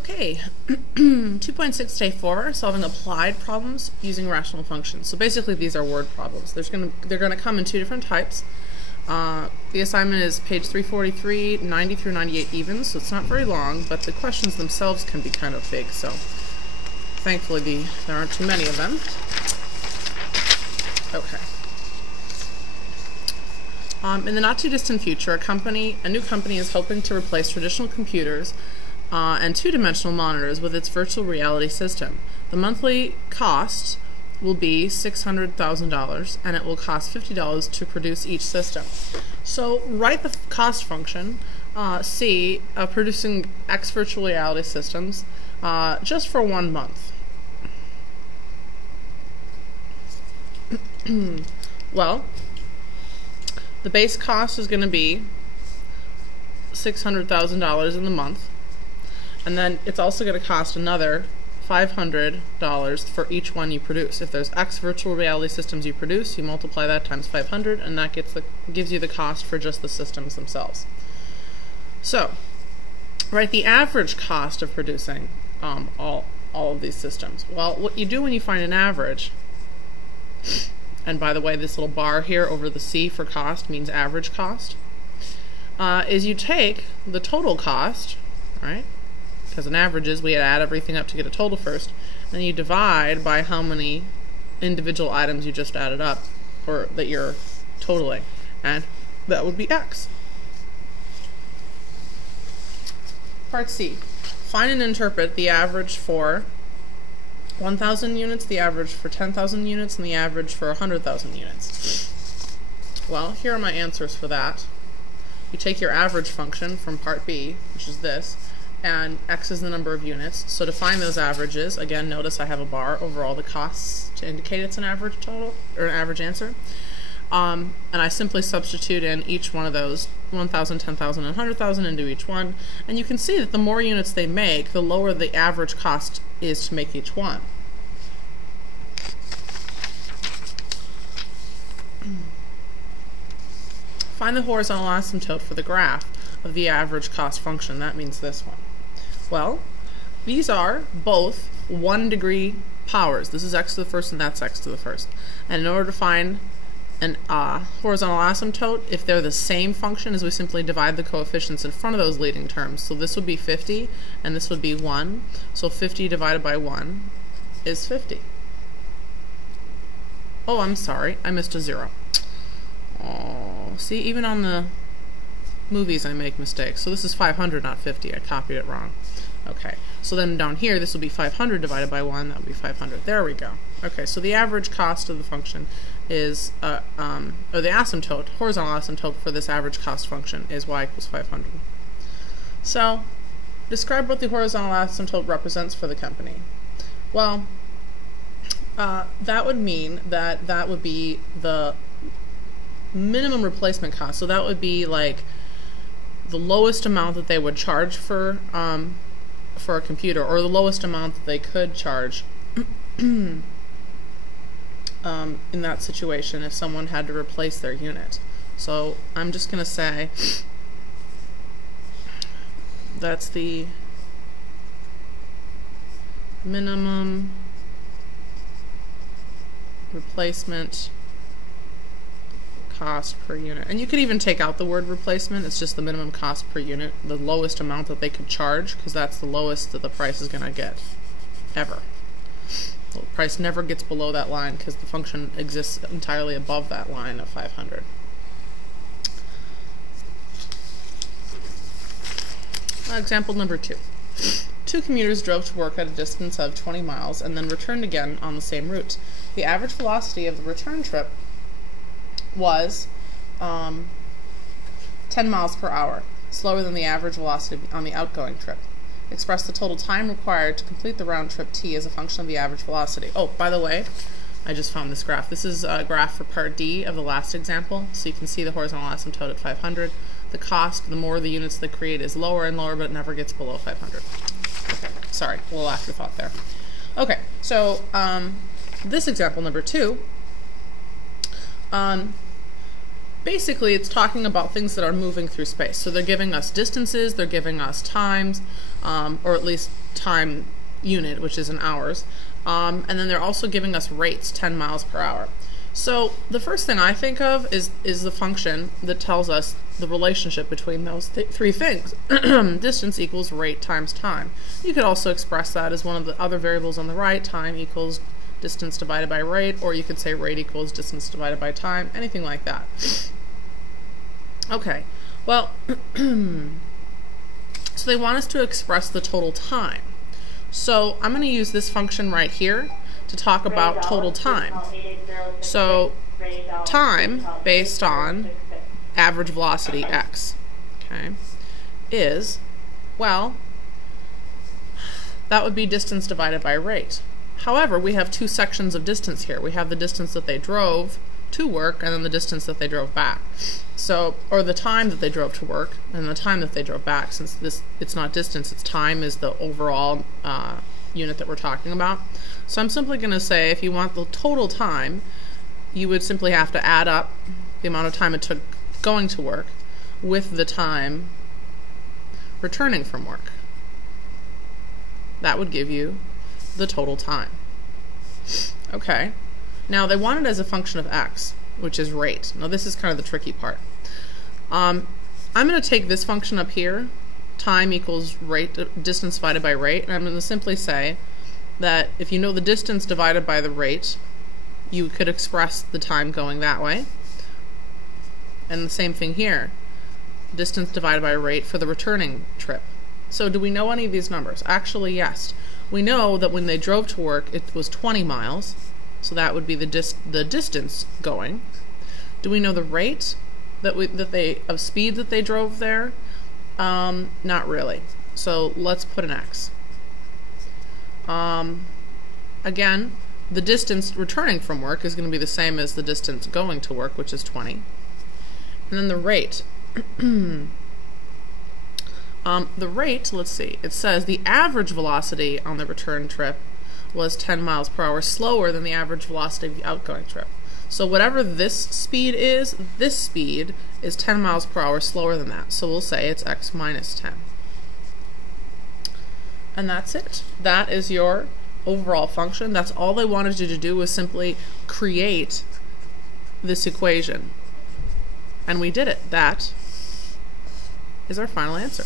Okay, 2.6 day 4, solving applied problems using rational functions. So basically these are word problems. They're gonna come in two different types. The assignment is page 343, 90 through 98 even, so it's not very long, but the questions themselves can be kind of big, so thankfully there aren't too many of them. Okay. In the not too distant future, a new company is hoping to replace traditional computers and two-dimensional monitors with its virtual reality system. The monthly cost will be $600,000 and it will cost $50 to produce each system. So write the cost function, C, of producing X virtual reality systems just for 1 month. Well, the base cost is going to be $600,000 in the month, and then it's also going to cost another $500 for each one you produce. If there's X virtual reality systems you produce, you multiply that times 500, and that gives you the cost for just the systems themselves. So, write the average cost of producing all of these systems. Well, what you do when you find an average, and by the way, this little bar here over the C for cost means average cost, is you take the total cost, right? Because an average is we add everything up to get a total first, then you divide by how many individual items you just added up, or that you're totaling, and that would be X. Part C. Find and interpret the average for 1,000 units, the average for 10,000 units, and the average for 100,000 units. Well, here are my answers for that. You take your average function from part B, which is this, and X is the number of units. So to find those averages, again, notice I have a bar over all the costs to indicate it's an average total, or an average answer. And I simply substitute in each one of those, 1,000, 10,000, and 100,000 into each one. And you can see that the more units they make, the lower the average cost is to make each one. Find the horizontal asymptote for the graph of the average cost function. That means this one. Well, these are both 1 degree powers. This is x to the first and that's x to the first. And in order to find an horizontal asymptote, if they're the same function, is we simply divide the coefficients in front of those leading terms. So this would be 50 and this would be 1. So 50 divided by 1 is 50. Oh, I'm sorry, I missed a 0. Oh, see, even on the movies I make mistakes. So this is 500, not 50. I copied it wrong. Okay, so then down here this will be 500 divided by 1. That would be 500. There we go. Okay, so the average cost of the function is, or the asymptote, horizontal asymptote for this average cost function is y equals 500. So, describe what the horizontal asymptote represents for the company. Well, that would mean that that would be the minimum replacement cost. So that would be like the lowest amount that they would charge for a computer, or the lowest amount that they could charge in that situation if someone had to replace their unit. So I'm just going to say that's the minimum replacement cost per unit. And you could even take out the word replacement. It's just the minimum cost per unit, the lowest amount that they could charge, because that's the lowest that the price is going to get ever. The price never gets below that line because the function exists entirely above that line of 500. Example number 2. 2 commuters drove to work at a distance of 20 miles and then returned again on the same route. The average velocity of the return trip was 10 miles per hour, slower than the average velocity on the outgoing trip. Express the total time required to complete the round trip t as a function of the average velocity. Oh, by the way, I just found this graph. This is a graph for part D of the last example, so you can see the horizontal asymptote at 500. The cost, the more the units they create, is lower and lower, but it never gets below 500. Okay, sorry, a little afterthought there. Okay, so this example number 2, basically it's talking about things that are moving through space. So they're giving us distances, they're giving us times, or at least time unit, which is in hours, and then they're also giving us rates, 10 miles per hour. So the first thing I think of is the function that tells us the relationship between those three things. Distance equals rate times time. You could also express that as one of the other variables on the right, time equals distance divided by rate, or you could say rate equals distance divided by time, anything like that. Okay, well, so they want us to express the total time. So I'm going to use this function right here to talk about total time. So time based on average velocity x, okay, is, well, that would be distance divided by rate. However, we have two sections of distance here. We have the distance that they drove to work and then the distance that they drove back. So, or the time that they drove to work and the time that they drove back, since it's not distance, it's time is the overall unit that we're talking about. So I'm simply going to say if you want the total time, you would simply have to add up the amount of time it took going to work with the time returning from work. That would give you the total time. Okay, now they want it as a function of x, which is rate. Now this is kind of the tricky part. I'm going to take this function up here, time equals rate, distance divided by rate, and I'm going to simply say that if you know the distance divided by the rate, you could express the time going that way. And the same thing here, distance divided by rate for the returning trip. So do we know any of these numbers? Actually, yes. We know that when they drove to work, it was 20 miles, so that would be the distance going. Do we know the rate of speed that they drove there? Not really. So let's put an x. Again, the distance returning from work is going to be the same as the distance going to work, which is 20. And then the rate. The rate, let's see, it says the average velocity on the return trip was 10 miles per hour slower than the average velocity of the outgoing trip. So whatever this speed is 10 miles per hour slower than that. So we'll say it's x minus 10. And that's it. That is your overall function. That's all they wanted you to do, was simply create this equation. And we did it. That is our final answer.